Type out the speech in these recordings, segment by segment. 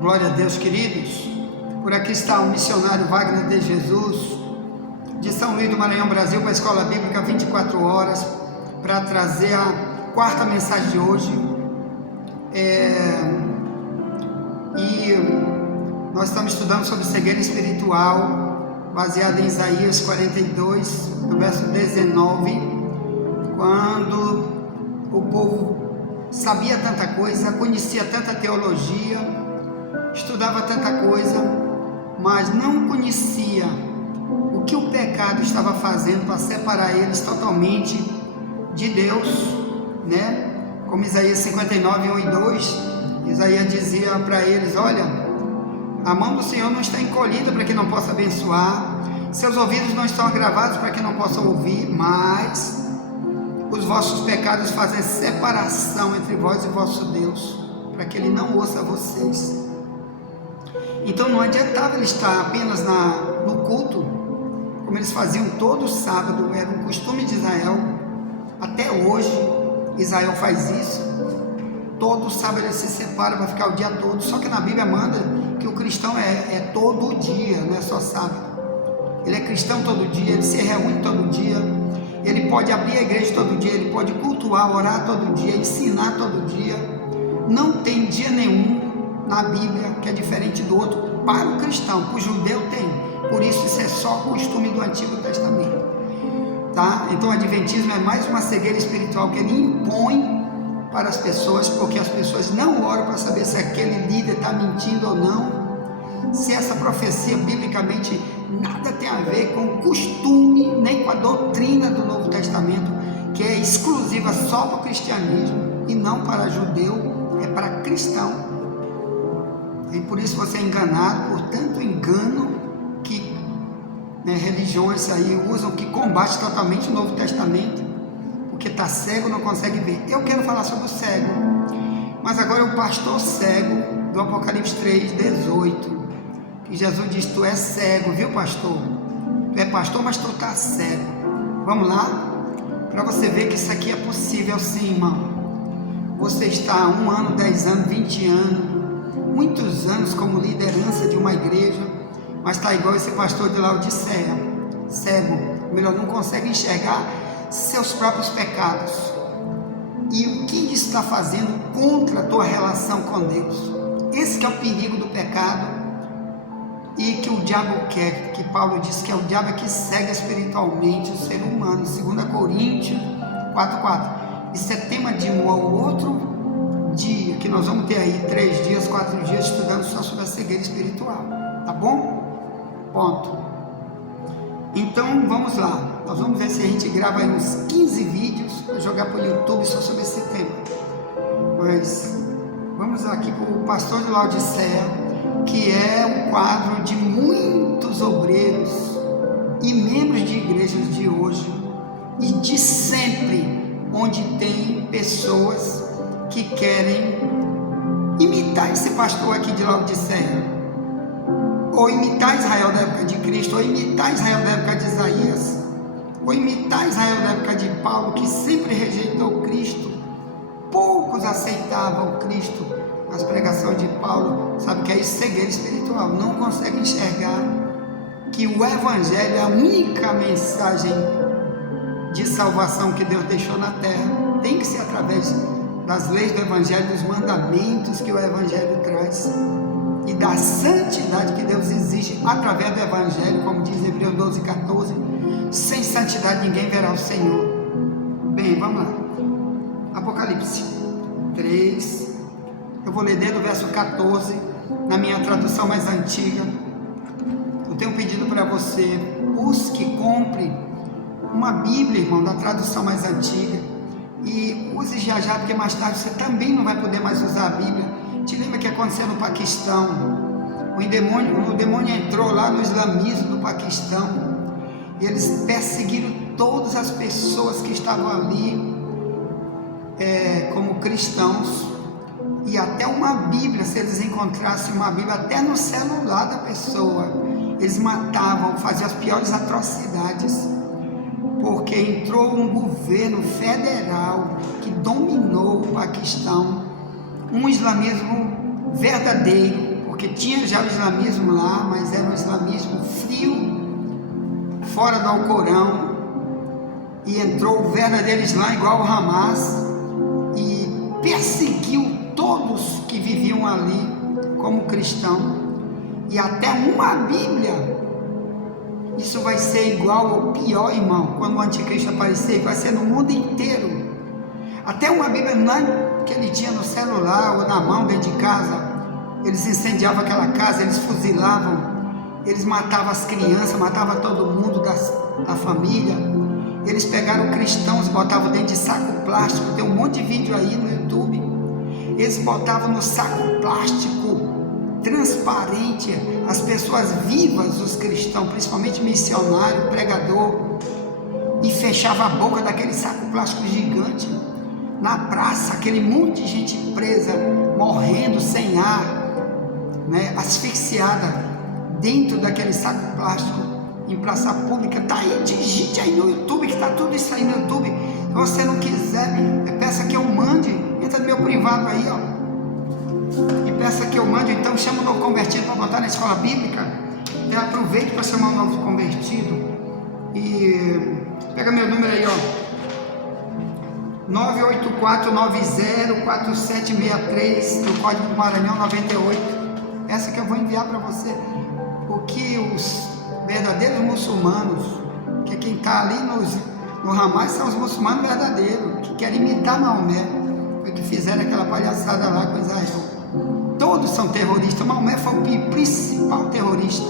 Glória a Deus, queridos. Por aqui está o missionário Wagner de Jesus, de São Luís do Maranhão, Brasil, para a Escola Bíblica 24 horas, para trazer a quarta mensagem de hoje. E nós estamos estudando sobre cegueira espiritual, baseado em Isaías 42, no verso 19, quando o povo sabia tanta coisa, conhecia tanta teologia, estudava tanta coisa, mas não conhecia o que o pecado estava fazendo para separar eles totalmente de Deus, né? Como Isaías 59, 1 e 2, Isaías dizia para eles: olha, a mão do Senhor não está encolhida para que não possa abençoar, seus ouvidos não estão agravados para que não possa ouvir, mas os vossos pecados fazem separação entre vós e vosso Deus, para que Ele não ouça vocês. Então não adiantava ele estar apenas no culto, como eles faziam todo sábado, era um costume de Israel. Até hoje Israel faz isso. Todo sábado ele se separa para ficar o dia todo. Só que na Bíblia manda que o cristão é todo dia, não é só sábado. Ele é cristão todo dia, ele se reúne todo dia, ele pode abrir a igreja todo dia, ele pode cultuar, orar todo dia, ensinar todo dia. Não tem dia nenhum na Bíblia que é diferente do outro para o cristão. Para o judeu tem, por isso é só costume do Antigo Testamento, tá? Então o adventismo é mais uma cegueira espiritual que ele impõe para as pessoas, porque as pessoas não oram para saber se aquele líder está mentindo ou não, se essa profecia biblicamente nada tem a ver com o costume, nem com a doutrina do Novo Testamento, que é exclusiva só para o cristianismo e não para judeu, é para cristão. E por isso você é enganado por tanto engano que religiões aí usam, que combate totalmente o Novo Testamento, porque está cego, não consegue ver. Eu quero falar sobre o cego, mas agora é o pastor cego do Apocalipse 3, 18, que Jesus diz: tu és cego, viu, pastor? Tu é pastor, mas tu está cego. Vamos lá? Para você ver que isso aqui é possível sim, irmão. Você está há 1 ano, 10 anos, 20 anos, muitos anos como liderança de uma igreja, mas está igual esse pastor de Laodiceia, cego, melhor, não consegue enxergar seus próprios pecados e o que isso está fazendo contra a tua relação com Deus. Esse que é o perigo do pecado e que o diabo quer, que Paulo diz que é o diabo que cega espiritualmente o ser humano, 2 Coríntios 4:4. Isso é tema de um ao outro dia, que nós vamos ter aí 3 dias, 4 dias estudando só sobre a cegueira espiritual, tá bom? Ponto. Então vamos lá, nós vamos ver se a gente grava aí uns 15 vídeos para jogar para o YouTube só sobre esse tema. Mas vamos aqui para o pastor de Laodiceia, que é um quadro de muitos obreiros e membros de igrejas de hoje e de sempre, onde tem pessoas que querem imitar esse pastor aqui de Laodiceia, ou imitar Israel da época de Cristo, ou imitar Israel da época de Isaías, ou imitar Israel da época de Paulo, que sempre rejeitou Cristo. Poucos aceitavam Cristo nas pregações de Paulo. Sabe o que é isso? Cegueira espiritual. Não consegue enxergar que o Evangelho é a única mensagem de salvação que Deus deixou na terra. Tem que ser através das leis do Evangelho, dos mandamentos que o Evangelho traz e da santidade que Deus exige através do Evangelho, como diz Hebreus 12, 14, sem santidade ninguém verá o Senhor. Bem, vamos lá, Apocalipse 3, eu vou ler desde o verso 14, na minha tradução mais antiga. Eu tenho um pedido para você: busque, compre uma Bíblia, irmão, da tradução mais antiga, e use já, porque mais tarde você também não vai poder mais usar a Bíblia. Te lembra que aconteceu no Paquistão? O demônio entrou lá no islamismo do Paquistão, e eles perseguiram todas as pessoas que estavam ali como cristãos, e até uma Bíblia, se eles encontrassem uma Bíblia até no celular da pessoa, eles matavam, faziam as piores atrocidades, porque entrou um governo federal que dominou o Paquistão, um islamismo verdadeiro, porque tinha já o islamismo lá, mas era um islamismo frio, fora do Alcorão, e entrou o verdadeiro Islã igual o Hamas, e perseguiu todos que viviam ali como cristão, e até uma Bíblia. Isso vai ser igual ou pior, irmão, quando o anticristo aparecer, vai ser no mundo inteiro. Até uma Bíblia que ele tinha no celular ou na mão dentro de casa, eles incendiavam aquela casa, eles fuzilavam, eles matavam as crianças, matavam todo mundo da família. Eles pegaram cristãos, botavam dentro de saco plástico, tem um monte de vídeo aí no YouTube. Eles botavam no saco plástico transparente as pessoas vivas, os cristãos, principalmente missionário, pregador, e fechava a boca daquele saco plástico gigante na praça, aquele monte de gente presa, morrendo sem ar, né, asfixiada dentro daquele saco plástico em praça pública. Tá aí, digite aí no YouTube, que tá tudo isso aí no YouTube. Se você não quiser, peça que eu mande, entra no meu privado aí, ó, e peça que eu mande. Então chama o novo convertido para botar na escola bíblica. Então aproveite para chamar o novo convertido e pega meu número aí, ó, 984904763, no código do Maranhão 98. Essa que eu vou enviar para você. Porque os verdadeiros muçulmanos, que quem está ali no Hamas são os muçulmanos verdadeiros, que querem imitar Maomé, que fizeram aquela palhaçada lá com Israel. Todos são terroristas. Maomé foi o principal terrorista.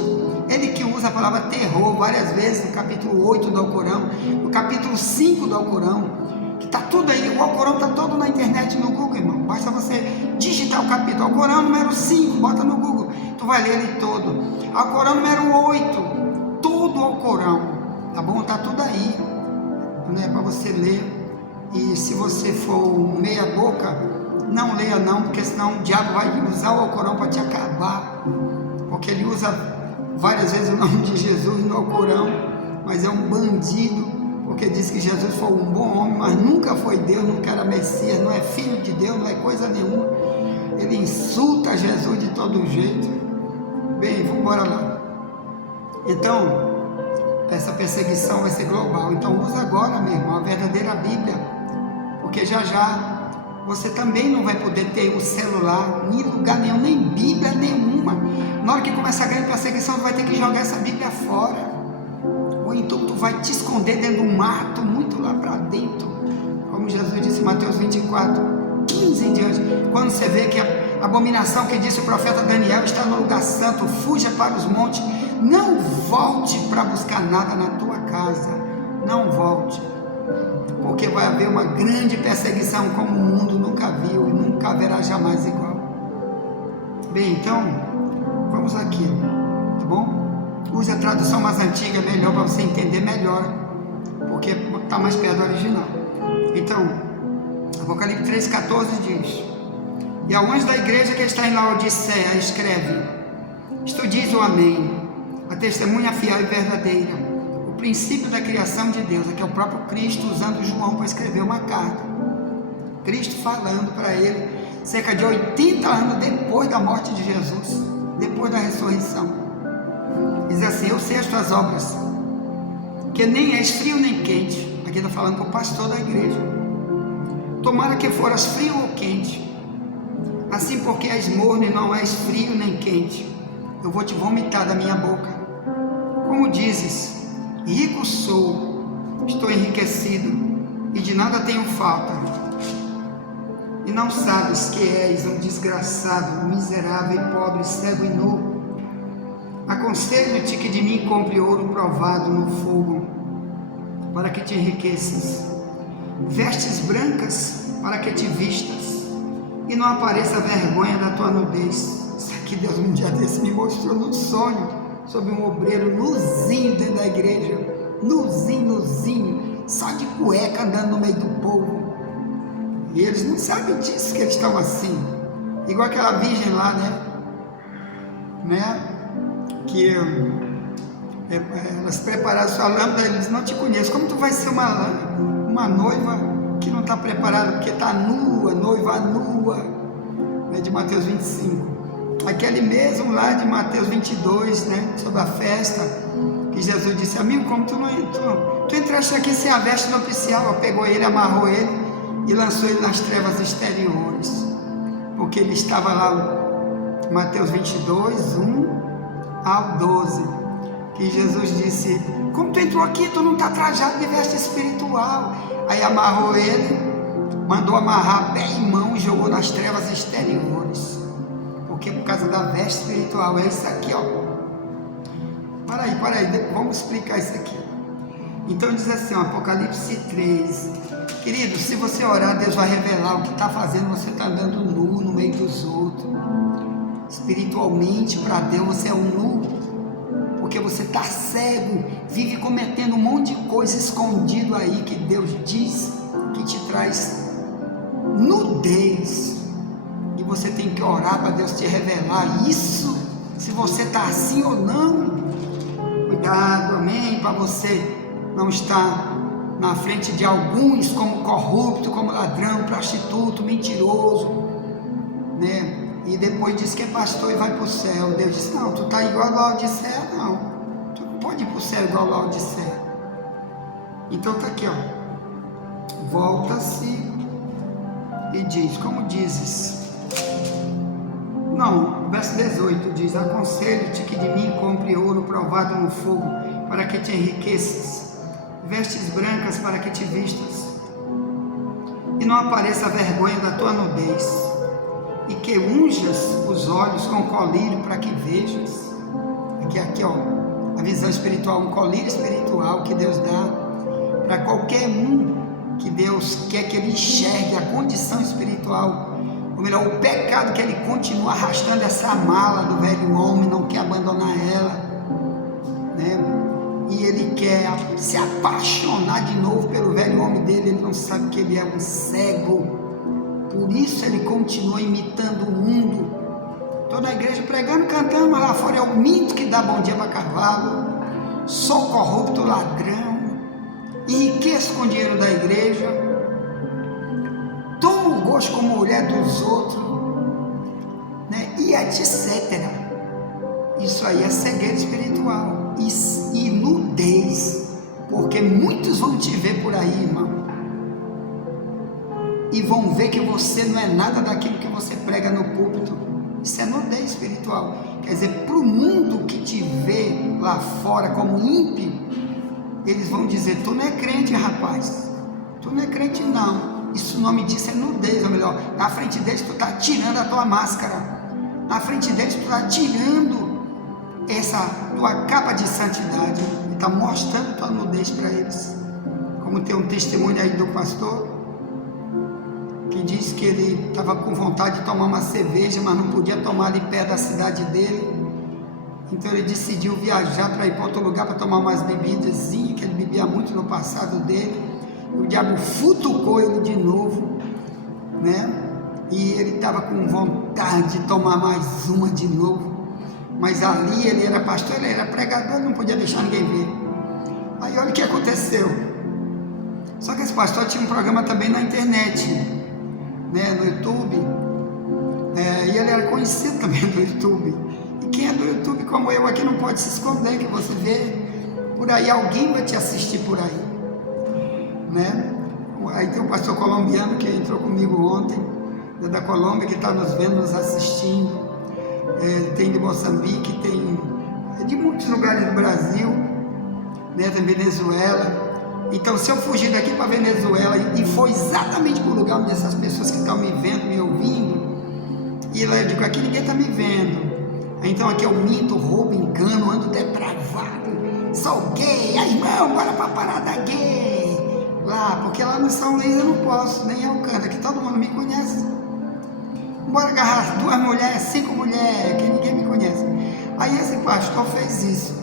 Ele que usa a palavra terror várias vezes no capítulo 8 do Alcorão, no capítulo 5 do Alcorão, que está tudo aí. O Alcorão está todo na internet, no Google, irmão. Basta você digitar o capítulo Alcorão número 5, bota no Google, tu vai ler ele todo. Alcorão número 8, todo o Alcorão, tá bom? Tá tudo aí, né, para você ler. E se você for meia boca, não leia não, porque senão o diabo vai usar o Alcorão para te acabar, porque ele usa várias vezes o nome de Jesus no Alcorão, mas é um bandido, porque diz que Jesus foi um bom homem, mas nunca foi Deus, nunca era Messias, não é filho de Deus, não é coisa nenhuma. Ele insulta Jesus de todo jeito. Bem, vamos embora lá. Então, essa perseguição vai ser global. Então usa agora, meu irmão, a verdadeira Bíblia, porque já você também não vai poder ter o celular em lugar nenhum, nem Bíblia nenhuma. Na hora que começar a grande perseguição, tu vai ter que jogar essa Bíblia fora, ou então tu vai te esconder dentro de um mato, muito lá para dentro, como Jesus disse em Mateus 24:15 em diante. Quando você vê que a abominação que disse o profeta Daniel está no lugar santo, fuja para os montes, não volte para buscar nada na tua casa, não volte, porque vai haver uma grande perseguição como o mundo nunca viu e nunca haverá jamais igual. Bem, então vamos aqui, tá bom? Use a tradução mais antiga, melhor, para você entender melhor, porque está mais perto do original. Então, Apocalipse 3,14 diz: e ao anjo da igreja que está em Laodiceia escreve: isto diz o Amém, a testemunha fiel e verdadeira, o princípio da criação de Deus. Aqui é o próprio Cristo usando João para escrever uma carta. Cristo falando para ele, cerca de 80 anos depois da morte de Jesus, depois da ressurreição. Diz assim: eu sei as tuas obras, que nem és frio nem quente. Aqui está falando para o pastor da igreja. Tomara que foras frio ou quente. Assim, porque és morno e não és frio nem quente, eu vou te vomitar da minha boca. Como dizes: rico sou, estou enriquecido e de nada tenho falta, e não sabes que és um desgraçado, miserável e pobre, cego e nu. Aconselho-te que de mim compre ouro provado no fogo, para que te enriqueças, vestes brancas para que te vistas, e não apareça a vergonha da tua nudez. Isso aqui Deus um dia desse me mostrou no sonho, sobre um obreiro nuzinho dentro da igreja, nuzinho, só de cueca andando no meio do povo, e eles não sabem disso, que eles estão assim, igual aquela virgem lá, né, que Elas prepararam sua lâmpada, ele diz, não te conheço. Como tu vai ser uma noiva que não está preparada, porque está nua, noiva nua, né, de Mateus 25. Aquele mesmo lá de Mateus 22, né, sobre a festa, que Jesus disse, amigo, como tu não entrou? Tu entraste aqui sem a veste nupcial. Pegou ele, amarrou ele e lançou ele nas trevas exteriores, porque ele estava lá, Mateus 22, 1 ao 12, que Jesus disse, como tu entrou aqui, tu não está trajado de veste espiritual. Aí amarrou ele, mandou amarrar pé e mão e jogou nas trevas exteriores, porque por causa da veste espiritual. É isso aqui, ó. Para aí, vamos explicar isso aqui. Então diz assim, ó, Apocalipse 3, querido, se você orar, Deus vai revelar o que está fazendo. Você está andando nu no meio dos outros. Espiritualmente, para Deus, você é um nu, porque você está cego, vive cometendo um monte de coisa escondido aí, que Deus diz que te traz nudez, e você tem que orar para Deus te revelar isso, se você está assim ou não. Cuidado, amém, para você não estar na frente de alguns como corrupto, como ladrão, prostituto, mentiroso, né? E depois diz que é pastor e vai para o céu. Deus diz, não, tu está igual a Laodiceia, não. Tu não pode ir para o céu igual a Laodiceia. Então está aqui, ó. Volta-se e diz, como dizes? Não, verso 18 diz, aconselho-te que de mim compre ouro provado no fogo, para que te enriqueças, vestes brancas para que te vistas, e não apareça a vergonha da tua nudez, e que unjas os olhos com colírio para que vejas. Aqui ó, a visão espiritual, um colírio espiritual que Deus dá para qualquer um que Deus quer que ele enxergue a condição espiritual, ou melhor, o pecado que ele continua arrastando, essa mala do velho homem, não quer abandonar ela, né? E ele quer se apaixonar de novo pelo velho homem dele. Ele não sabe que ele é um cego, por isso ele continua imitando o mundo. Estou na igreja pregando, cantando, mas lá fora é o minto que dá bom dia para cavalo. Sou corrupto, ladrão, enriqueço com o dinheiro da igreja, tomo gosto com a mulher dos outros, né? E etc. Isso aí é cegueira espiritual e nudez, porque muitos vão te ver por aí, irmão, e vão ver que você não é nada daquilo que você prega no púlpito. Isso é nudez espiritual. Quer dizer, para o mundo que te vê lá fora como ímpio, eles vão dizer, tu não é crente, rapaz, tu não é crente não. Isso, o nome disso é nudez, ou melhor, na frente deles tu está tirando a tua máscara, na frente deles tu está tirando essa tua capa de santidade, e está mostrando tua nudez para eles. Como tem um testemunho aí do pastor, que diz que ele estava com vontade de tomar uma cerveja, mas não podia tomar ali perto da cidade dele. Então ele decidiu viajar para ir para outro lugar para tomar umas bebidas, que ele bebia muito no passado dele. O diabo futucou ele de novo, né? E ele estava com vontade de tomar mais uma de novo. Mas ali ele era pastor, ele era pregador, não podia deixar ninguém ver. Aí olha o que aconteceu. Só que esse pastor tinha um programa também na internet, né, no YouTube, e ele era conhecido também do YouTube. E quem é do YouTube como eu aqui não pode se esconder, que você vê por aí, alguém vai te assistir por aí, né? Aí tem um pastor colombiano que entrou comigo ontem, da Colômbia, que está nos vendo, nos assistindo, tem de Moçambique, tem de muitos lugares do Brasil, né, tem Venezuela. Então, se eu fugir daqui para Venezuela e for exatamente para o lugar onde essas pessoas que estão me vendo, me ouvindo, e lá eu digo, aqui ninguém está me vendo, então aqui eu minto, roubo, engano, ando depravado, sou gay, aí irmão, bora para a parada gay, lá, porque lá no São Luís eu não posso, nem eu canto, aqui todo mundo me conhece, bora agarrar 2 mulheres, 5 mulheres, que ninguém me conhece. Aí esse pastor fez isso,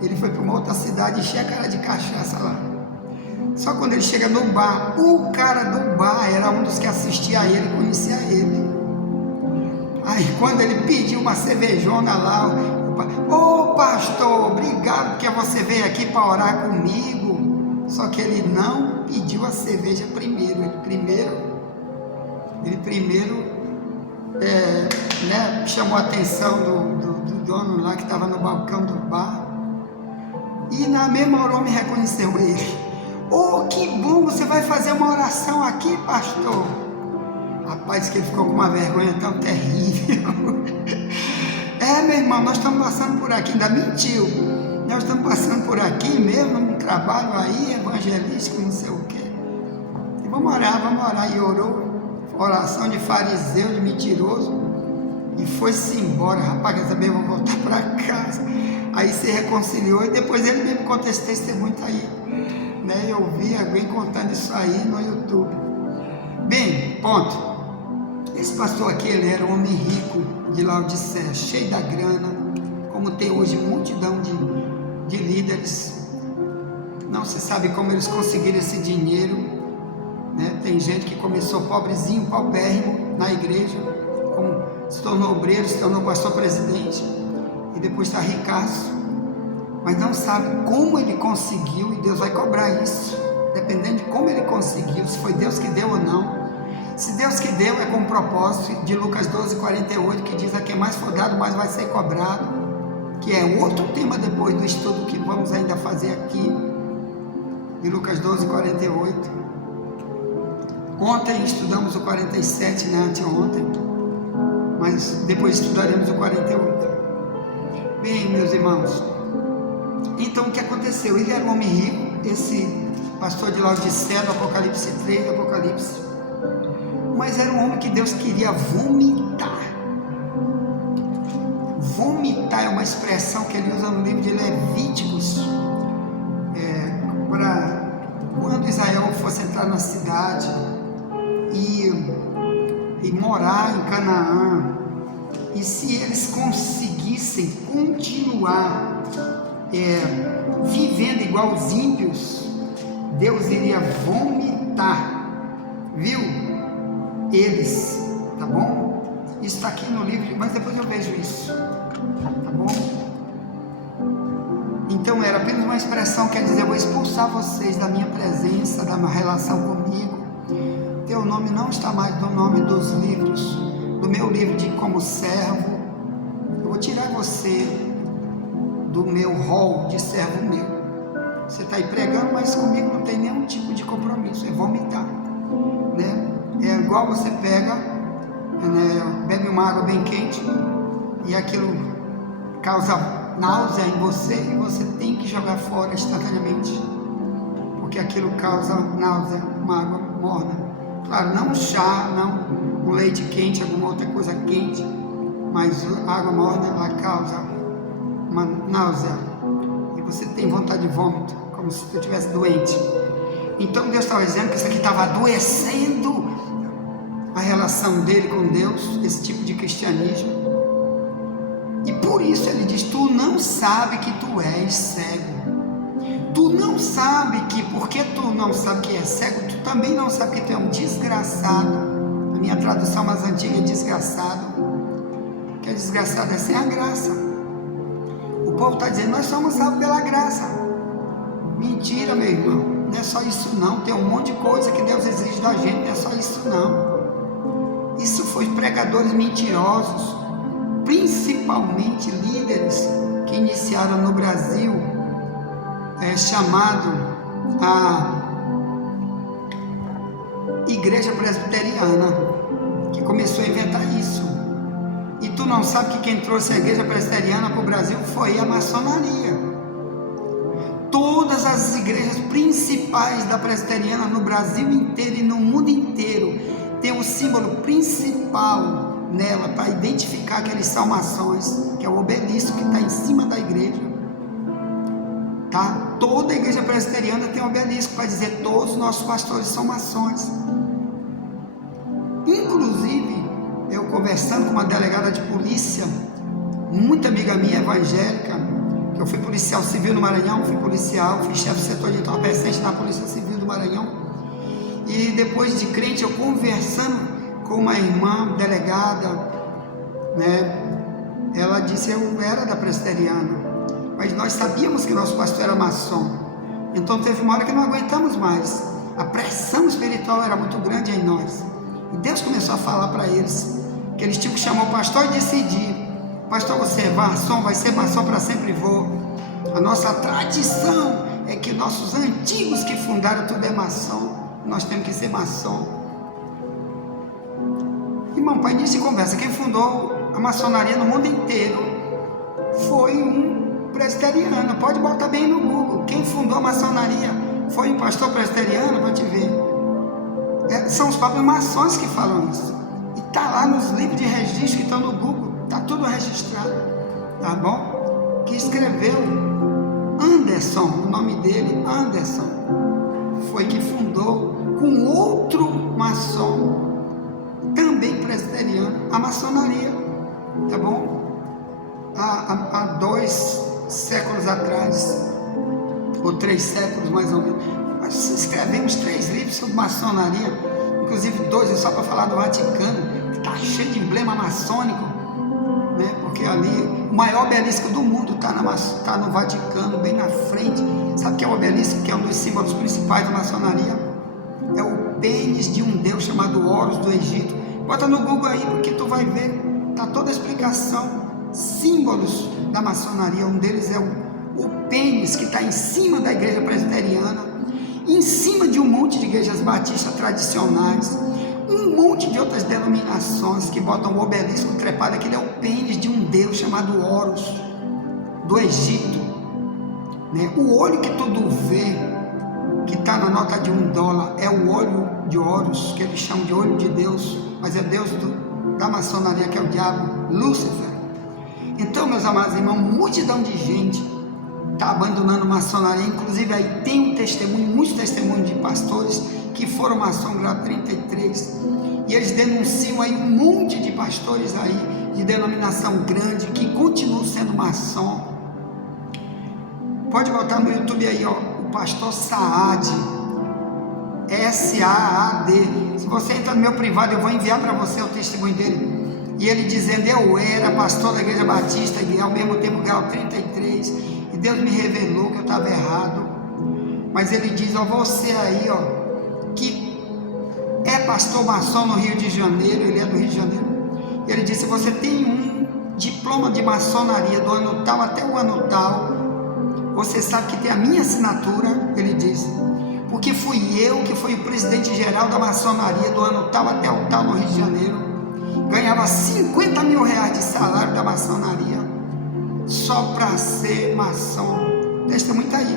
ele foi para uma outra cidade, encher a cara de cachaça lá. Só quando ele chega no bar, o cara do bar era um dos que assistia a ele, conhecia ele. Aí quando ele pediu uma cervejona lá, Ô pastor, obrigado porque você veio aqui para orar comigo. Só que ele não pediu a cerveja primeiro. Ele primeiro chamou a atenção do dono lá que estava no balcão do bar. E na mesma hora me reconheceu ele. Oh, que bom, você vai fazer uma oração aqui, pastor? Rapaz, que ele ficou com uma vergonha tão terrível. Meu irmão, nós estamos passando por aqui, ainda mentiu. Nós estamos passando por aqui mesmo, num trabalho aí, evangelístico, não sei o quê. E vamos orar. E orou. Oração de fariseu, de mentiroso. E foi-se embora. Rapaz, quer saber, eu vou voltar para casa. Aí se reconciliou e depois ele mesmo conta esse testemunho aí. Eu vi alguém contando isso aí no YouTube. Bem, ponto. Esse pastor aqui, ele era um homem rico de Laodiceia, cheio da grana, como tem hoje multidão de líderes. Não se sabe como eles conseguiram esse dinheiro, Tem gente que começou pobrezinho, paupérrimo na igreja, se tornou obreiro, se tornou pastor presidente e depois está ricaço, mas não sabe como ele conseguiu, e Deus vai cobrar isso, dependendo de como ele conseguiu, se foi Deus que deu ou não. Se Deus que deu, é com propósito, de Lucas 12:48, que diz: a quem mais for dado, mais vai ser cobrado, que é outro tema depois do estudo que vamos ainda fazer aqui, de Lucas 12:48. Ontem estudamos o 47, anteontem, mas depois estudaremos o 48. Bem, meus irmãos, então o que aconteceu? Ele era um homem rico, esse pastor de Laodiceia, do Apocalipse 3, do Apocalipse, mas era um homem que Deus queria vomitar. Vomitar é uma expressão que ele usa no livro de Levíticos, para quando Israel fosse entrar na cidade e morar em Canaã, e se eles conseguissem continuar vivendo igual os ímpios, Deus iria vomitar, viu? Eles, tá bom? Isso está aqui no livro, mas depois eu vejo isso, tá bom? Então era apenas uma expressão, quer dizer, eu vou expulsar vocês da minha presença, da minha relação comigo. Teu nome não está mais no nome dos livros, do meu livro de como servo. Eu vou tirar você do meu rol de servo meu. Você está aí pregando, mas comigo não tem nenhum tipo de compromisso, é vomitar, É igual você pega, bebe uma água bem quente e aquilo causa náusea em você e você tem que jogar fora instantaneamente, porque aquilo causa náusea, uma água morna. Claro, não um chá, não um leite quente, alguma outra coisa quente, mas a água morna, ela causa uma náusea e você tem vontade de vômito, como se você estivesse doente. Então Deus estava dizendo que isso aqui estava adoecendo a relação dele com Deus, esse tipo de cristianismo, e por isso ele diz: tu não sabe que tu és cego, tu não sabe que, porque tu não sabe que é cego, tu também não sabe que tu é um desgraçado. A minha tradução mais antiga é desgraçado, que é desgraçado é sem a graça. O povo está dizendo: nós somos salvos pela graça. Mentira, meu irmão, não é só isso não, tem um monte de coisa que Deus exige da gente, não é só isso não. Isso foi pregadores mentirosos, principalmente líderes que iniciaram no Brasil, chamado a Igreja Presbiteriana, que começou a inventar isso. E tu não sabe que quem trouxe a Igreja Presbiteriana para o Brasil foi a maçonaria. Todas as igrejas principais da Presbiteriana no Brasil inteiro e no mundo inteiro tem o símbolo principal nela para identificar que eles são maçons, que é o obelisco que está em cima da igreja, tá? Toda a igreja presbiteriana tem um obelisco para dizer: todos os nossos pastores são maçons. Inclusive, eu conversando com uma delegada de polícia, muito amiga minha, evangélica, que eu fui policial civil no Maranhão, fui chefe do setor de entorpecente na Polícia Civil do Maranhão. E depois de crente, eu conversando com uma irmã delegada, ela disse: eu era da presbiteriana, mas nós sabíamos que nosso pastor era maçom. Então teve uma hora que não aguentamos mais, a pressão espiritual era muito grande em nós, e Deus começou a falar para eles que eles tinham que chamar o pastor e decidir: pastor, você é maçom, vai ser maçom para sempre, vou. A nossa tradição é que nossos antigos que fundaram tudo é maçom, nós temos que ser maçom. Irmão, para início de conversa, quem fundou a maçonaria no mundo inteiro foi um presbiteriano. Pode botar bem no Google, quem fundou a maçonaria foi um pastor presbiteriano, para te ver. São os próprios maçons que falam isso, e está lá nos livros de registro que estão no Google, está tudo registrado, tá bom? Que escreveu Anderson, o nome dele, Anderson, foi que fundou com outro maçom, também presbiteriano, a maçonaria, tá bom? Há 2 séculos atrás, ou 3 séculos mais ou menos, nós escrevemos 3 livros sobre maçonaria, inclusive 2 só para falar do Vaticano, que está cheio de emblema maçônico, né? Porque ali o maior obelisco do mundo está no Vaticano, bem na frente. Sabe o que é o obelisco? Que é um dos símbolos principais da maçonaria. É o pênis de um deus chamado Horus do Egito. Bota no Google aí, porque tu vai ver, está toda a explicação, símbolos da maçonaria. Um deles é o pênis, que está em cima da igreja presbiteriana, em cima de um monte de igrejas batistas tradicionais, um monte de outras denominações que botam o obelisco trepado. Aquele é o pênis de um deus chamado Horus do Egito, né? O olho que tudo vê, que está na nota de $1, é o olho de Horus, que eles chamam de olho de Deus, mas é Deus da maçonaria, que é o diabo, Lúcifer. Então, meus amados irmãos, multidão de gente está abandonando a maçonaria. Inclusive aí tem um testemunho, muitos testemunhos de pastores que foram maçom grau 33, e eles denunciam aí um monte de pastores aí de denominação grande que continuam sendo maçom. Pode botar no YouTube aí, ó, o pastor Saad, Saad. Se você entrar no meu privado, eu vou enviar para você o testemunho dele, e ele dizendo: eu era pastor da igreja batista e ao mesmo tempo grau 33, e Deus me revelou que eu estava errado. Mas ele diz: ó, você aí, ó, que é pastor maçom no Rio de Janeiro, ele é do Rio de Janeiro, e ele disse: você tem um diploma de maçonaria do ano tal até o ano tal, você sabe que tem a minha assinatura, ele disse, porque fui eu que fui o presidente geral da maçonaria do ano tal até o tal no Rio de Janeiro, ganhava R$50 mil de salário da maçonaria, só para ser maçom. Testemunho está aí.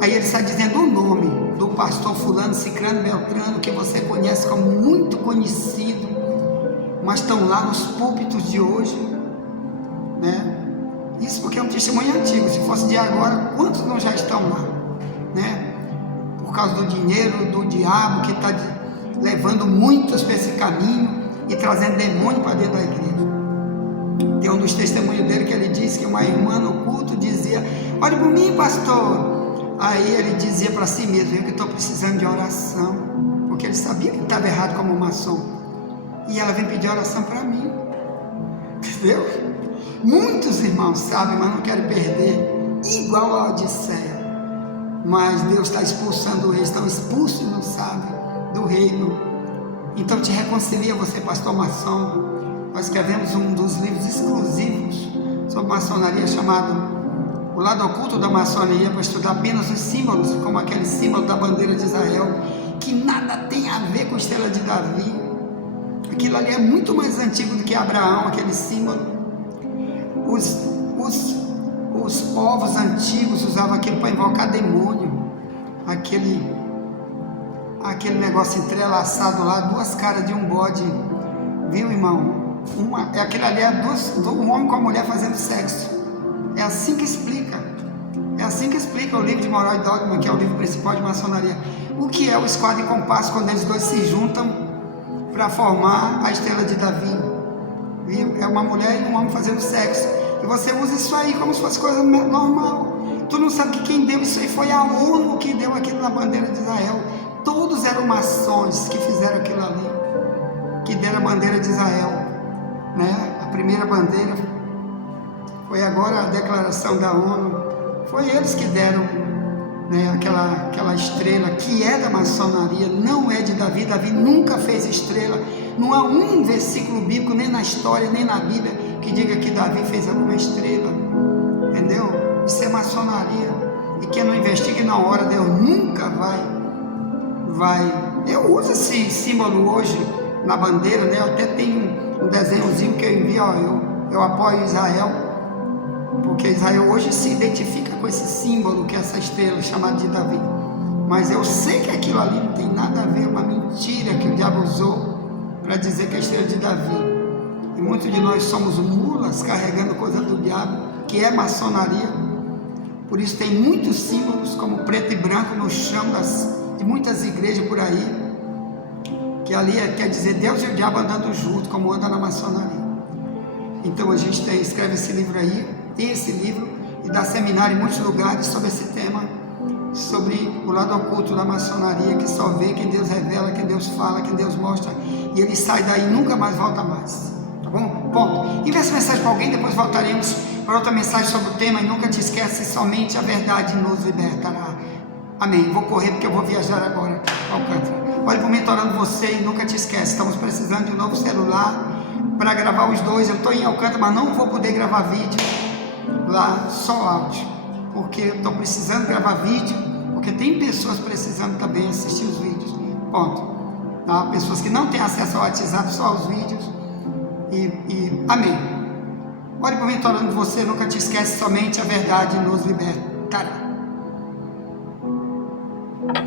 Aí ele está dizendo o nome do pastor fulano, cicrano, beltrano, que você conhece como muito conhecido, mas estão lá nos púlpitos de hoje, né? Isso porque é um testemunho antigo. Se fosse de agora, quantos não já estão lá, né? Por causa do dinheiro do diabo, que está levando muitos para esse caminho e trazendo demônio para dentro da igreja. Tem um dos testemunhos dele que ele disse que uma irmã no culto dizia: olha por mim, pastor. Aí ele dizia para si mesmo: eu que estou precisando de oração, porque ele sabia que estava errado como maçom, e ela vem pedir oração para mim, entendeu? Muitos irmãos sabem, mas não querem perder, igual a Odisseia, mas Deus está expulsando eles, estão expulsos e não sabem do reino. Então te reconcilia você, pastor maçom. Nós escrevemos um dos livros exclusivos sobre maçonaria, chamado O Lado Oculto da Maçonaria, para estudar apenas os símbolos, como aquele símbolo da bandeira de Israel, que nada tem a ver com a estrela de Davi. Aquilo ali é muito mais antigo do que Abraão, aquele símbolo. Os povos antigos usavam aquilo para invocar demônio, aquele negócio entrelaçado lá, 2 caras de um bode, viu, irmão? Aquilo ali é um homem com a mulher fazendo sexo. É assim que explica o livro de Moral e Dogma, que é o livro principal de maçonaria. O que é o esquadro e compasso quando eles dois se juntam para formar a estrela de Davi? Viu? É uma mulher e um homem fazendo sexo, e você usa isso aí como se fosse coisa normal. Tu não sabe que quem deu isso aí foi a ONU que deu aquilo na bandeira de Israel. Todos eram maçons que fizeram aquilo ali, que deram a bandeira de Israel, né? A primeira bandeira Foi agora a declaração da ONU, foi eles que deram, né, aquela estrela que é da maçonaria, não é de Davi. Davi nunca fez estrela, não há um versículo bíblico, nem na história, nem na Bíblia, que diga que Davi fez alguma estrela, entendeu? Isso é maçonaria, e quem não investigue na hora, Deus nunca vai. Eu uso esse símbolo hoje na bandeira, né? Eu até tenho um desenhozinho que eu envio, ó, eu apoio Israel, porque Israel hoje se identifica com esse símbolo, que é essa estrela chamada de Davi, mas eu sei que aquilo ali não tem nada a ver, uma mentira que o diabo usou para dizer que é a estrela de Davi, e muitos de nós somos mulas carregando coisa do diabo, que é maçonaria. Por isso tem muitos símbolos, como preto e branco no chão de muitas igrejas por aí, que ali quer dizer Deus e o diabo andando junto, como anda na maçonaria. Então a gente escreve esse livro aí, tem esse livro, e dá seminário em muitos lugares sobre esse tema, sobre o lado oculto da maçonaria, que só vê quem Deus revela, quem Deus fala, quem Deus mostra, e ele sai daí e nunca mais volta mais, tá bom? Ponto. Envia essa mensagem para alguém, depois voltaremos para outra mensagem sobre o tema, e nunca te esquece, somente a verdade nos libertará. Amém. Vou correr porque eu vou viajar agora ao Alcântara. Olha por mim, estou orando você, e nunca te esquece, estamos precisando de um novo celular para gravar os dois. Eu estou em Alcântara, mas não vou poder gravar vídeo lá, só áudio, porque eu estou precisando gravar vídeo, porque tem pessoas precisando também assistir os vídeos, ponto, tá? Pessoas que não têm acesso ao WhatsApp, só aos vídeos, amém. Ore por mim, estou orando você, nunca te esquece, somente a verdade nos libertará.